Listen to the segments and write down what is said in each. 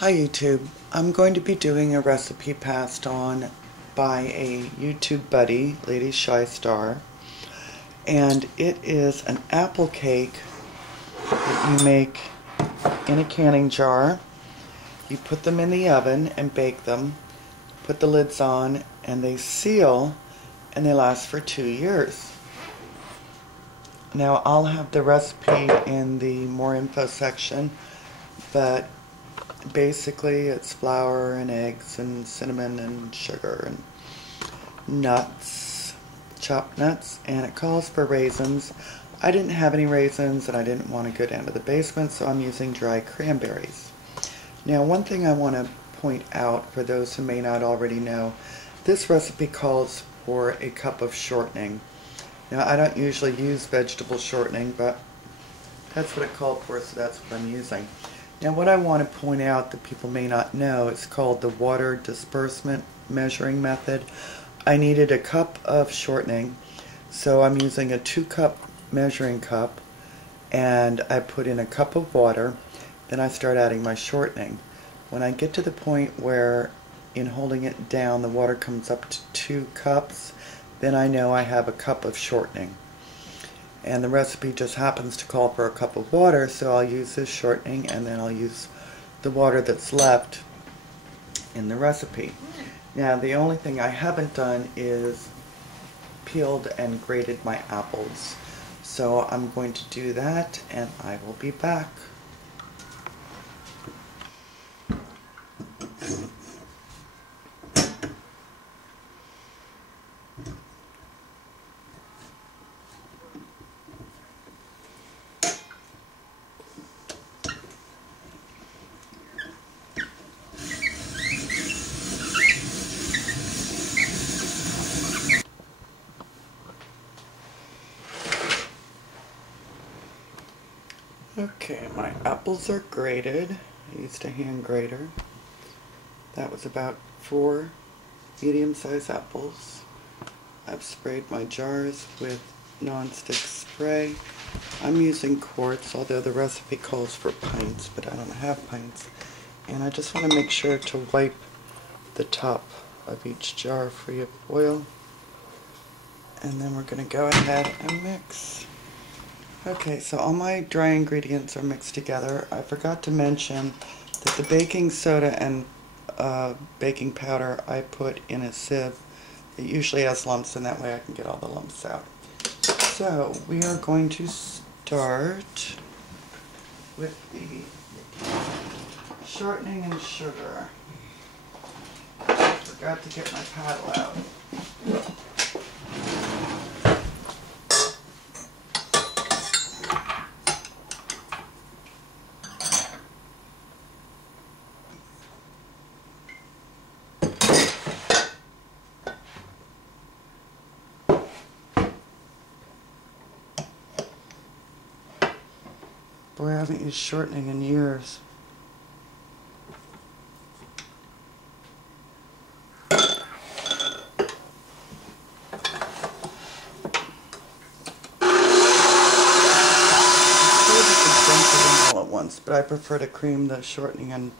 Hi YouTube. I'm going to be doing a recipe passed on by a YouTube buddy, ladyshystar, and it is an apple cake that you make in a canning jar. You put them in the oven and bake them, put the lids on, and they seal and they last for 2 years. Now I'll have the recipe in the more info section, but basically it's flour and eggs and cinnamon and sugar and nuts, chopped nuts, and it calls for raisins. I didn't have any raisins and I didn't want to go down to the basement, so I'm using dry cranberries. Now, one thing I want to point out for those who may not already know, this recipe calls for a cup of shortening. Now, I don't usually use vegetable shortening, but that's what it called for, so that's what I'm using. Now, what I want to point out that people may not know, it's called the water disbursement measuring method. I needed a cup of shortening, so I'm using a 2-cup measuring cup, and I put in a cup of water, then I start adding my shortening. When I get to the point where, in holding it down, the water comes up to 2 cups, then I know I have a cup of shortening. And the recipe just happens to call for a cup of water, so I'll use this shortening and then I'll use the water that's left in the recipe. Now, the only thing I haven't done is peeled and grated my apples. So I'm going to do that and I will be back. Okay, my apples are grated. I used a hand grater. That was about 4 medium-sized apples. I've sprayed my jars with non-stick spray. I'm using quarts, although the recipe calls for pints, but I don't have pints. And I just want to make sure to wipe the top of each jar free of oil. And then we're going to go ahead and mix. Okay, so all my dry ingredients are mixed together. I forgot to mention that the baking soda and baking powder I put in a sieve. It usually has lumps, and that way I can get all the lumps out. So we are going to start with the shortening and sugar. I forgot to get my paddle out. Boy, I haven't used shortening in years. All at once, but I prefer to cream the shortening and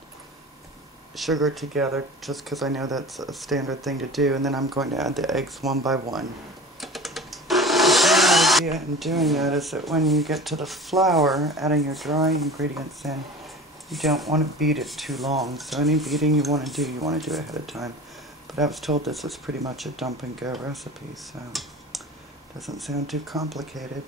sugar together just because I know that's a standard thing to do, and then I'm going to add the eggs one by one. The idea in doing that is that when you get to the flour, adding your dry ingredients in, you don't want to beat it too long. So any beating you want to do ahead of time. But I was told this is pretty much a dump and go recipe, so it doesn't sound too complicated.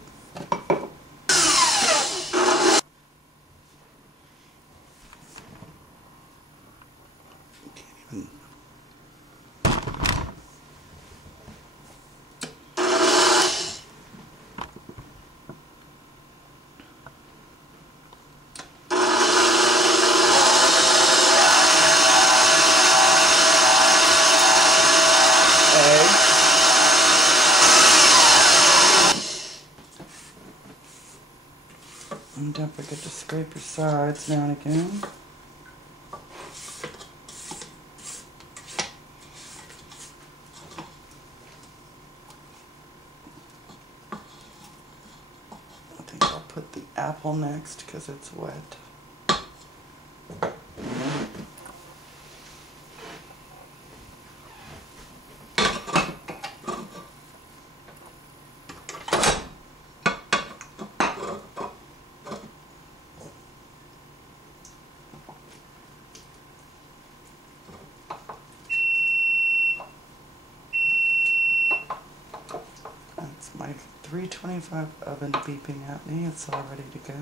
And don't forget to scrape your sides now and again. I think I'll put the apple next because it's wet. 325 oven beeping at me. It's all ready to go.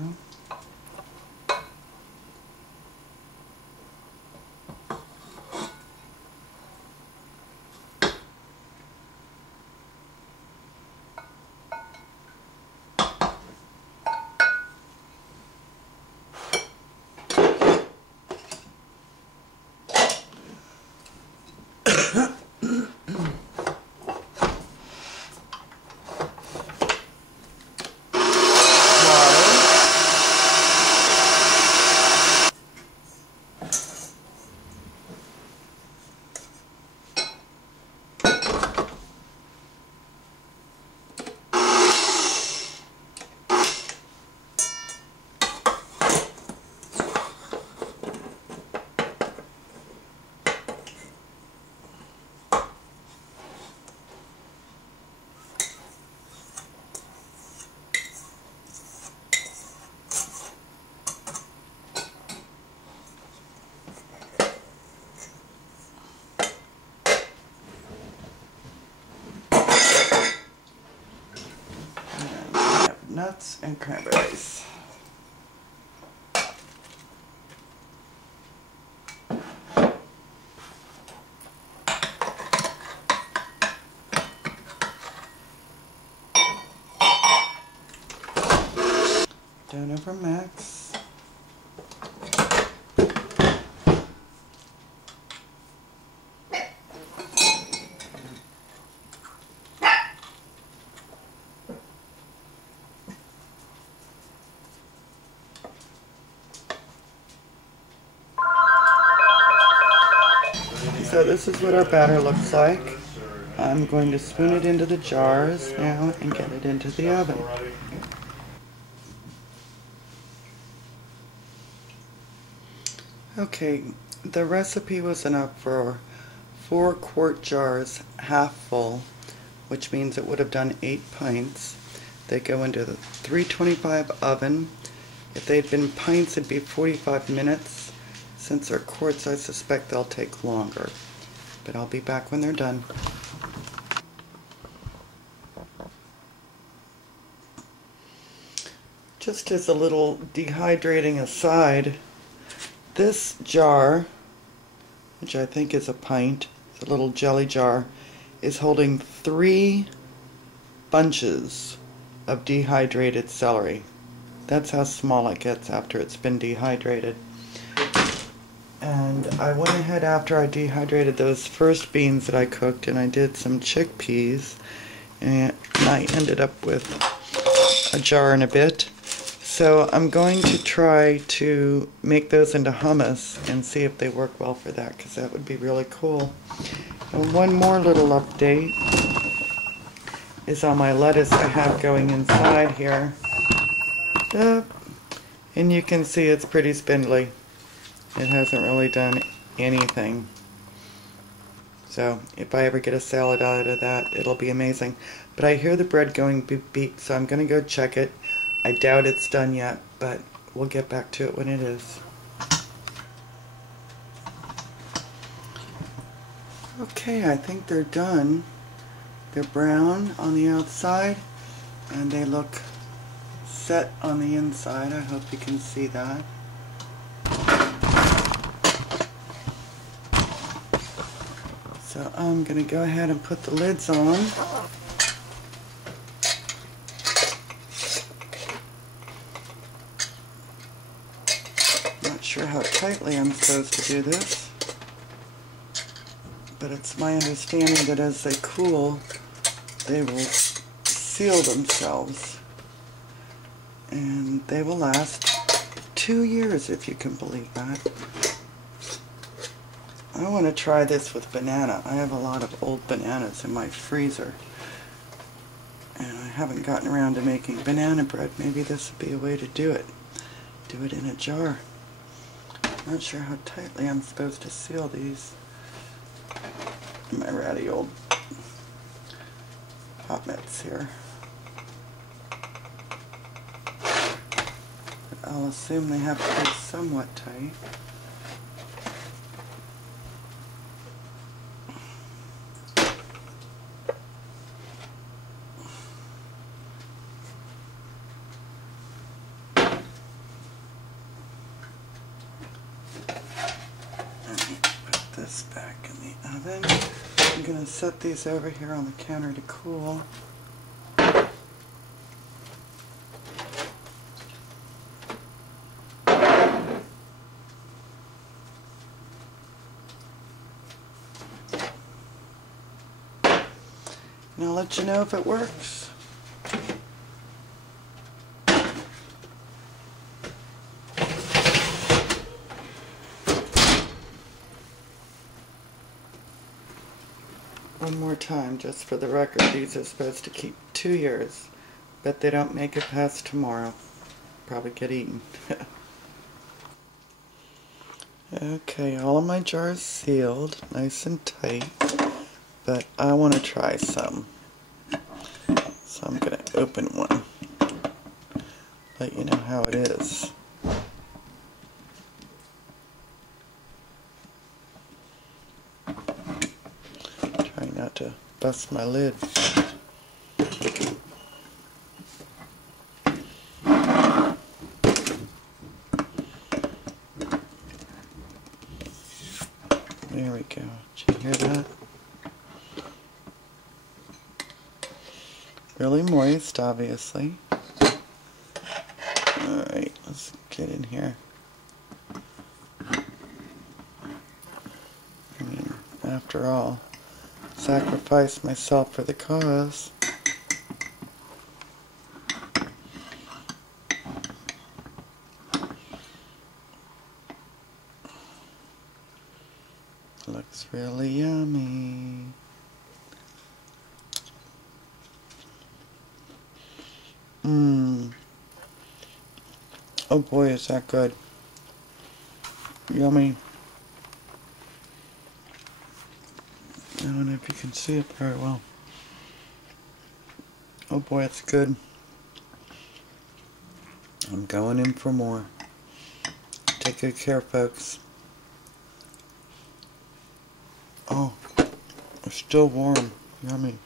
Nuts and cranberries. Down over max. So this is what our batter looks like. I'm going to spoon it into the jars now and get it into the oven. Okay, the recipe was enough for 4 quart jars, half full, which means it would have done 8 pints. They go into the 325 oven. If they'd been pints, it'd be 45 minutes. Since they're quarts, I suspect they'll take longer. But I'll be back when they're done. Just as a little dehydrating aside, this jar, which I think is a pint, it's a little jelly jar, is holding 3 bunches of dehydrated celery. That's how small it gets after it's been dehydrated. And I went ahead after I dehydrated those first beans that I cooked, and I did some chickpeas, and I ended up with a jar and a bit. So I'm going to try to make those into hummus and see if they work well for that, because that would be really cool. And one more little update is on my lettuce I have going inside here. And you can see it's pretty spindly. It hasn't really done anything. So if I ever get a salad out of that, it'll be amazing. But I hear the bread going beep beep, so I'm going to go check it. I doubt it's done yet, but we'll get back to it when it is. Okay, I think they're done. They're brown on the outside, and they look set on the inside. I hope you can see that. So I'm going to go ahead and put the lids on. Not sure how tightly I'm supposed to do this, but it's my understanding that as they cool, they will seal themselves. And they will last 2 years, if you can believe that. I want to try this with banana. I have a lot of old bananas in my freezer, and I haven't gotten around to making banana bread. Maybe this would be a way to do it. Do it in a jar. Not sure how tightly I'm supposed to seal these. My ratty old hot mitts here. But I'll assume they have to be somewhat tight. these back in the oven. I'm going to set these over here on the counter to cool. And I'll let you know if it works. One more time, just for the record, these are supposed to keep 2 years, but they don't make it past tomorrow. Probably get eaten. Okay, all of my jars sealed, nice and tight, but I want to try some. So I'm going to open one, let you know how it is. Try not to bust my lid. There we go. Did you hear that? Really moist, obviously. Alright, let's get in here. I mean, after all, sacrifice myself for the cause. Looks really yummy. Oh boy, is that good. Yummy. I don't know if you can see it very well. Oh boy, it's good. I'm going in for more. Take good care, folks. Oh, it's still warm. Yummy.